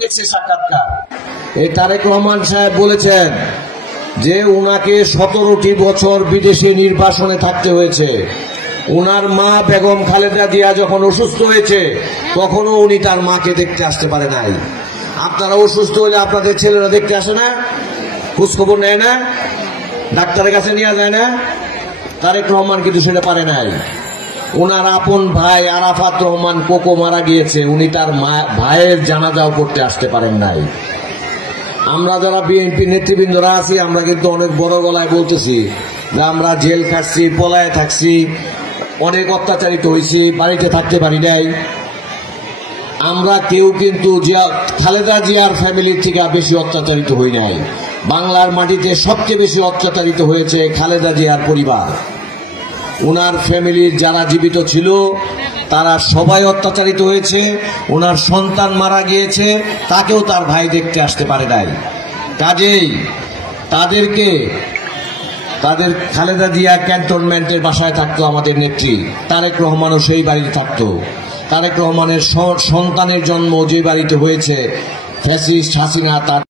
দেখছে সাক্ষাৎকার, এই তারেক রহমান সাহেব বলেছেন যে উনাকে 17টি বছর বিদেশি নির্বাসনে থাকতে হয়েছে। উনার মা বেগম খালেদা জিয়া যখন অসুস্থ হয়েছে তখনও উনি তার মাকে দেখতে আসতে পারে নাই। আপনারা অসুস্থ হলে আপনাদের ছেলেরা দেখতে আসে না, খোঁজখবর নেয় না, ডাক্তারের কাছে নিয়ে যায় না? তারেক রহমান কিন্তু সেটা পারে নাই। ওনার আপন ভাই আরাফাত রহমান কোকো মারা গিয়েছে, উনি তার ভাইয়ের জানাজাও করতে আসতে পারেন নাই। আমরা যারা বিএনপি নেতৃবৃন্দরা আছি আমরা কিন্তু অনেক বড় গলায় বলতেছি যে আমরা জেল খাটছি, পলায়ে থাকছি, অনেক অত্যাচারিত হয়েছি, বাড়িতে থাকতে পারি নাই। আমরা কেউ কিন্তু খালেদা জিয়ার ফ্যামিলির থেকে বেশি অত্যাচারিত হই নাই। বাংলার মাটিতে সবচেয়ে বেশি অত্যাচারিত হয়েছে খালেদা জিয়ার পরিবার। ওনার ফ্যামিলির যারা জীবিত ছিল তারা সবাই অত্যাচারিত হয়েছে। ওনার সন্তান মারা গিয়েছে, তাকেও তার ভাই দেখতে আসতে পারে নাই। কাজেই তাদের খালেদা জিয়া ক্যান্টনমেন্টের বাসায় থাকতো আমাদের নেত্রী, তারেক রহমানও সেই বাড়িতে থাকতো। তারেক রহমানের সন্তানের জন্ম যে বাড়িতে হয়েছে ফ্যাসিস্ট হাসিনা তার